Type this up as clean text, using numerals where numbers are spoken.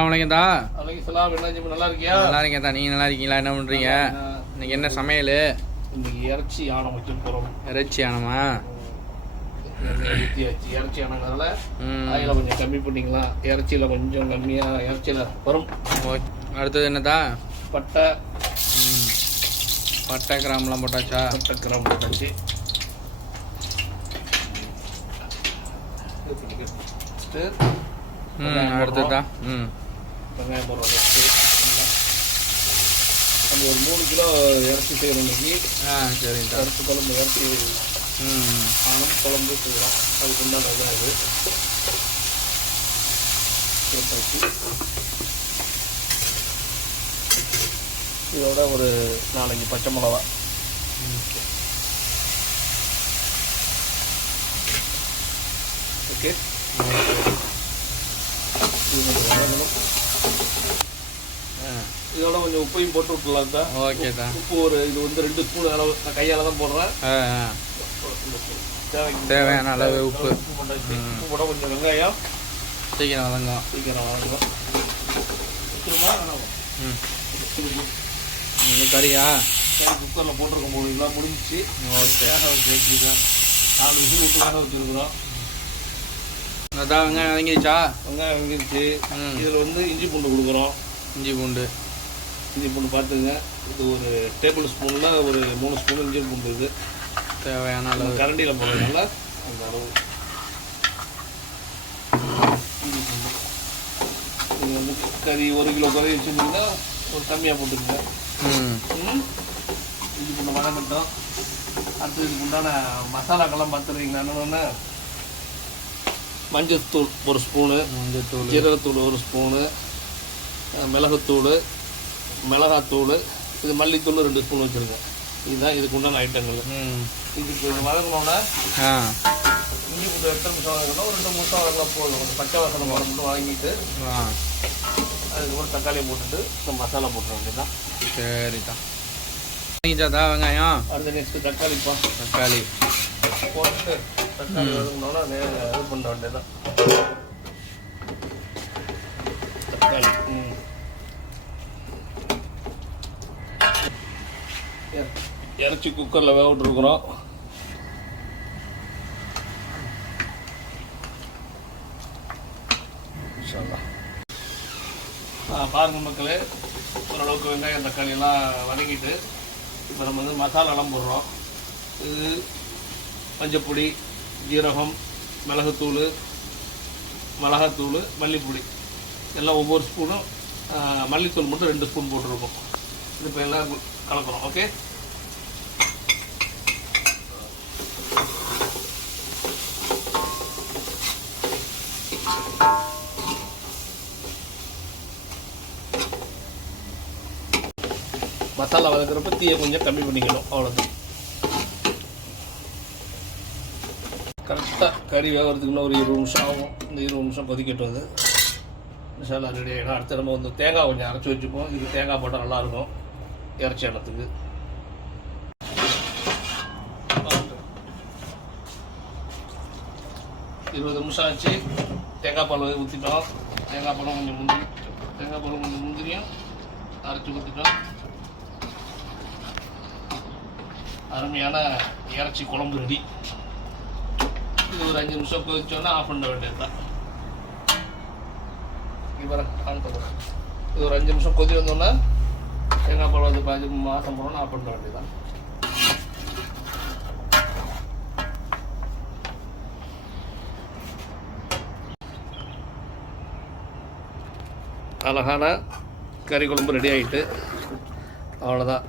வணக்கம்தா. நல்லா இருக்கியா? நல்லா இருக்கேன். நீங்க நல்லா இருக்கீங்களா? என்ன பண்றீங்க? இன்னைக்கு என்ன சமையல்? இன்னைக்கு இறைச்சி ஆணம் வச்சு போறோம். இறைச்சி ஆணமா? இறைச்சி ஆனதுனால அதில் கொஞ்சம் கம்மி பண்ணிக்கலாம். இறைச்சியில் கொஞ்சம் கம்மியாக இறைச்சியில் வரும். அடுத்தது என்னதா? பட்டை கிராம்பெலாம் போட்டாச்சா? பட்டை கிராம்பு போட்டாச்சு. அடுத்ததா வெங்காயம் போடுறோம். நம்ம ஒரு 3 கிலோ இறைச்சி செய்கிறோம் இன்னைக்கு. சரிங்க. அடுத்த குழம்பு இறைச்சி ஆனம் குழம்பு செய்கிறோம். அதுக்கு உண்டான தான் இது போட்டாச்சு. இதோட ஒரு 4-5 பச்சை மிளகா. ஓகே, இதோட கொஞ்சம் உப்பையும் போட்டு விட்டுலாம் தான். ஓகே தான். உப்பு இது 2 ஸ்பூன் அளவு. நான் கையால் தான் போடுறேன். தேவையான அளவு உப்பு. உப்பு போட கொஞ்சம் வெங்காயம் சீக்கிரம் வதங்கும். கறியா? குக்கரில் போட்டிருக்க 3 கிலோ முடிஞ்சிச்சு. ஓகே, வேக வச்சு வச்சுருக்கேன். 4 விசில் விட்டு வேக வச்சுருக்குறோம். அதான் வெங்காயம் வதங்கிடுச்சா? வெங்காயம் வதங்கிடுச்சு. இதில் இஞ்சி பூண்டு கொடுக்குறோம். இஞ்சி பூண்டு பார்த்துங்க. இது ஒரு டேபிள் ஸ்பூனில் ஒரு 3 ஸ்பூன் இஞ்சி பூண்டு. இது தேவையான அளவு கரண்டியில் போடுறதுனால அந்த அளவு இஞ்சி பூண்டு. இது கறி 1 கிலோ கறி வச்சுருந்தீங்கன்னா ஒரு கம்மியாக போட்டுக்கோங்க. இஞ்சி பூண்டு வதங்கட்டும். அடுத்து இதுக்கு உண்டான மசாலாக்கெல்லாம் பார்த்துருவீங்களா? என்னென்ன? மஞ்சத்தூள் 1 ஸ்பூனு, ஜீரகத்தூள் 1 ஸ்பூனு, மிளகாத்தூள், இது மல்லித்தூள் 2 ஸ்பூன் வச்சுருக்கேன். இதுதான் இதுக்கு உண்டான ஐட்டங்கள். இதுக்கு வதங்கினோன்னா இஞ்சி பூண்டு 8 நிமிஷம் வதங்கணும். ஒரு 2 நிமிஷம் வதங்கினா போதும். கொஞ்சம் பச்சை வாசனை வர மட்டும் வாங்கிட்டு அதுக்கப்புறம் தக்காளியை போட்டுட்டு இந்த மசாலா போட்டுற வேண்டியதான். சரிதான். வதங்கிச்சாதா வெங்காயம்? அடுத்த நெக்ஸ்ட்டு தக்காளி போட்டுட்டு தக்காளி வதங்கினோன்னா இது பண்ண வேண்டியதான். தக்காளி இறைச்சி குக்கரில் வேக விட்டுருக்குறோம். பாருங்க மக்களே, ஓரளவுக்கு வெங்காயம் தக்காளி எல்லாம் வதங்கிட்டு இப்போ நம்ம மசாலாலாம் போடுறோம். இது மஞ்சப்பொடி, ஜீரகம், மிளகாத்தூள், மல்லிப்பொடி எல்லாம் ஒவ்வொரு ஸ்பூனும். மல்லித்தூள் மட்டும் 2 ஸ்பூன் போட்டிருக்கோம். இது இப்போ எல்லாம் கலக்கிறோம். ஓகே, மசாலா வதக்கிறப்ப தீயை கொஞ்சம் கம்மி பண்ணிக்கணும். அவ்வளோதான். கரெக்டாக கறி வேகிறதுக்கு இன்னும் ஒரு 20 நிமிஷம் ஆகும். இந்த 20 நிமிஷம் கொதிக்கட்டும். அது மசாலா ரெடி ஆகிடும். அடுத்து நம்ம தேங்காய் கொஞ்சம் அரைச்சி வச்சுப்போம். இது தேங்காய் போட்டால் நல்லாயிருக்கும் இறைச்சி எண்ணத்துக்கு. 20 நிமிஷம் ஆச்சு. தேங்காய் பால் ஊற்றிட்டோம். தேங்காய் பால் கொஞ்சம் முந்திரியும் அரைச்சி ஊற்றிட்டோம். அருமையான இறைச்சி குழம்பு ரெடி. இது ஒரு 5 நிமிஷம் கொதிச்சோன்னா ஆஃப் பண்ண வேண்டியது தான். இது ஒரு 5 நிமிஷம் கொதி வந்தோன்னா தேங்காய் பால் 15 மாதம் போனோன்னா ஆஃப் பண்ண வேண்டியது தான். அழகான கறி குழம்பு ரெடி ஆகிட்டு அவ்வளோதான்.